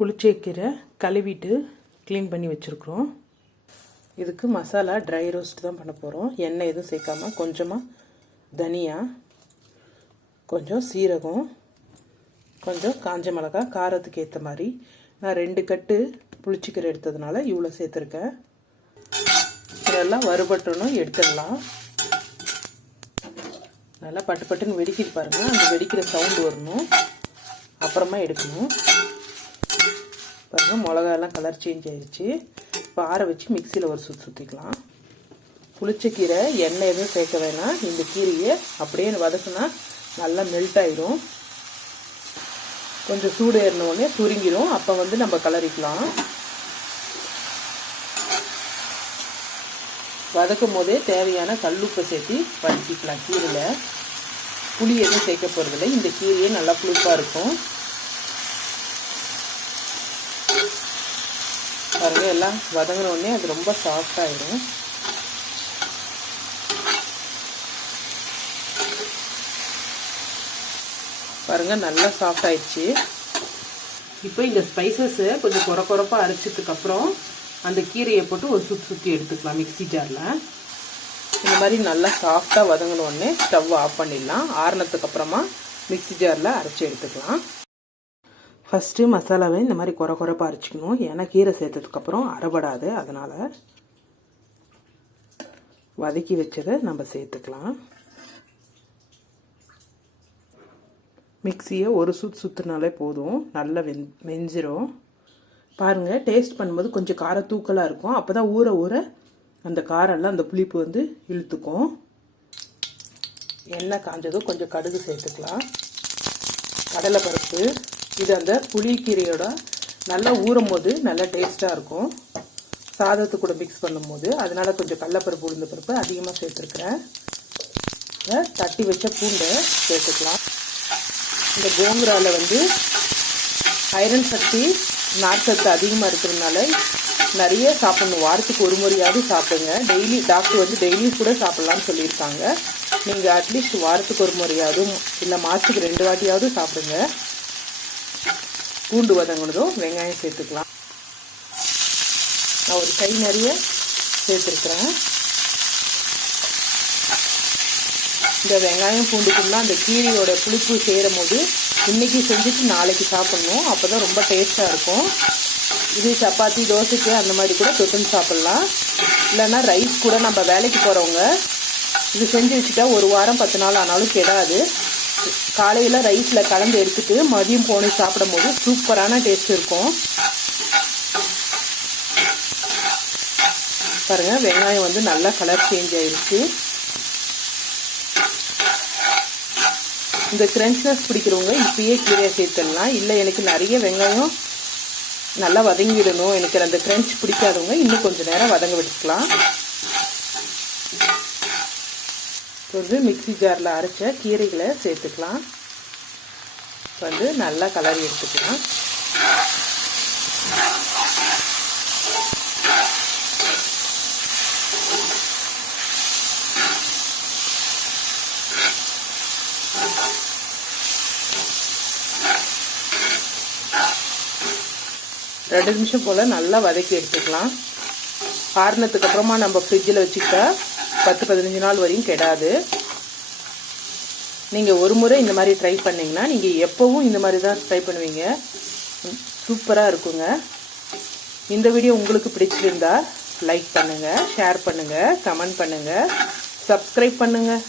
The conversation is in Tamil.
புளிச்சக்கீரை கழுவிட்டு க்ளீன் பண்ணி வச்சுருக்குறோம். இதுக்கு மசாலா ட்ரை ரோஸ்ட் தான் பண்ண போகிறோம். எண்ணெய் எதுவும் சேர்க்காம கொஞ்சமாக தனியா, கொஞ்சம் சீரகம், கொஞ்சம் காஞ்ச மிளகா, காரத்துக்கு ஏற்ற மாதிரி. நான் 2 கட்டு புளிச்சக்கீரை எடுத்ததுனால இவ்வளோ சேர்த்துருக்கேன். இதெல்லாம் வறுபட்டணும் எடுத்துடலாம். நல்லா பட்டு பட்டுன்னு வெடிக்கிட்டு பாருங்கள். அந்த வெடிக்கிற சவுண்டு வரணும், அப்புறமா எடுக்கணும். பாருங்கள், மிளகாயெல்லாம் கலர் சேஞ்ச் ஆயிடுச்சு. இப்போ ஆற வச்சு மிக்சியில் ஒரு சுற்றிக்கலாம். புளிச்சக்கீரை எண்ணெய் எதுவும் சேர்க்க வேணாம். இந்த கீரையை அப்படியே வதக்குனா நல்லா மெல்ட் ஆயிடும். கொஞ்சம் சூடு ஏறினோடனே சுருங்கிடும். அப்போ நம்ம கலரிக்கலாம். வதக்கும் போதே தேவையான கல்லுப்பை சேர்த்து வதக்கிக்கலாம். கீரையில் புளி எதுவும் சேர்க்க போகிறதில்ல. இந்த கீரையே நல்லா புளிப்பாக இருக்கும். பாருங்க, எல்லாம் வதங்கின உடனே அது ரொம்ப சாஃப்டாகிடும். பாருங்க, நல்லா சாஃப்ட் ஆயிடுச்சு. இப்போ இந்த ஸ்பைசஸை கொஞ்சம் குறப்பாக அரைச்சதுக்கப்புறம் அந்த கீரையை போட்டு ஒரு சுற்றி எடுத்துக்கலாம் மிக்சி ஜாரில். இந்த மாதிரி நல்லா சாஃப்டாக வதங்கின உடனே ஸ்டவ் ஆஃப் பண்ணிடலாம். ஆறுனதுக்கு அப்புறமா மிக்சி ஜாரில் அரைச்சி எடுத்துக்கலாம். ஃபஸ்ட்டு மசாலாவை இந்த மாதிரி குறப்பாக அரைச்சிக்கணும். ஏன்னா கீரை சேர்த்ததுக்கப்புறம் அரைபடாது. அதனால் வதக்கி வச்சதை நம்ம சேர்த்துக்கலாம். மிக்சியை ஒரு சுற்றுனாலே போதும், நல்லா வெஞ்சிரும். பாருங்கள், டேஸ்ட் பண்ணும்போது கொஞ்சம் காரம் தூக்கலாக இருக்கும். அப்போ தான் ஊற ஊற அந்த காரெல்லாம் அந்த புளிப்பு இழுத்துக்கும். எண்ணெய் காஞ்சதும் கொஞ்சம் கடுகு சேர்த்துக்கலாம். கடலைப்பருப்பு, இது அந்த புளிக்கீரையோட நல்லா ஊறும் போது நல்லா டேஸ்ட்டாக இருக்கும். சாதத்து கூட மிக்ஸ் பண்ணும்போது. அதனால் கொஞ்சம் கடலைப்பருப்பு, உளுந்த பருப்பு அதிகமாக சேர்த்துருக்குறேன். தட்டி வச்ச பூண்டை சேர்த்துக்கலாம். இந்த கோங்குராவில் ஐரன் சக்தி, நார்ச்சத்து அதிகமாக இருக்கிறதுனால நிறைய சாப்பிடணும். வாரத்துக்கு ஒரு முறையாவது சாப்பிடுங்க. டெய்லி டாக்டர் டெய்லியும் கூட சாப்பிட்லான்னு சொல்லியிருக்காங்க. நீங்கள் அட்லீஸ்ட் வாரத்துக்கு ஒரு முறையாவது இல்லை மாதத்துக்கு 2 வாட்டியாவது சாப்பிடுங்க. பூண்டு வதங்கினதும் வெங்காயம் சேர்த்துக்கலாம். நான் ஒரு கை நிறைய சேர்த்துருக்குறேன். இந்த வெங்காயம் பூண்டுக்குலாம் அந்த கீரையோட புளிப்பு சேரும் போது இன்றைக்கி செஞ்சுட்டு நாளைக்கு சாப்பிட்ணும். அப்போ தான் ரொம்ப டேஸ்ட்டாக இருக்கும். இது சப்பாத்தி, தோசைக்கு அந்த மாதிரி கூட தொட்டுன்னு சாப்பிட்லாம். இல்லைன்னா ரைஸ் கூட நம்ம வேலைக்கு போகிறவங்க இது செஞ்சு வச்சுட்டா 1 வாரம் 10 நாள் ஆனாலும் கெடாது. காலையில் ரைஸில் கலந்து எடுத்துட்டு மதியம் போன சாப்பிடும் போது சூப்பரான டேஸ்ட் இருக்கும். பாருங்கள், வெங்காயம் நல்லா கலர் சேஞ்ச் ஆயிடுச்சு. இந்த கிரன்ச்னஸ் பிடிக்கிறவங்க இப்பயே கீரையை சேர்த்துடலாம். இல்லை எனக்கு நிறைய வெங்காயம் நல்லா வதங்கிடணும், எனக்கு அந்த கிரன்ச் பிடிக்காதவங்க இன்னும் கொஞ்சம் நேரம் வதங்க விட்டுக்கலாம். மிக்சி ஜாரில் அரைச்ச கீரைகளை சேர்த்துக்கலாம். நல்லா கலரி எடுத்துக்கலாம். ரெண்டு நிமிஷம் போல் நல்லா வதக்கி எடுத்துக்கலாம். ஆறுனதுக்கு அப்புறமா நம்ம ஃப்ரிட்ஜில் வச்சுக்கிட்டா 10-15 நாள் வரையும் கெடாது. நீங்கள் ஒரு முறை இந்த மாதிரி ட்ரை பண்ணிங்கன்னா நீங்கள் எப்போவும் இந்த மாதிரி தான் ட்ரை பண்ணுவீங்க. சூப்பராக இருக்குங்க. இந்த வீடியோ உங்களுக்கு பிடிச்சிருந்தா லைக் பண்ணுங்கள், ஷேர் பண்ணுங்கள், கமெண்ட் பண்ணுங்கள், சப்ஸ்கிரைப் பண்ணுங்கள்.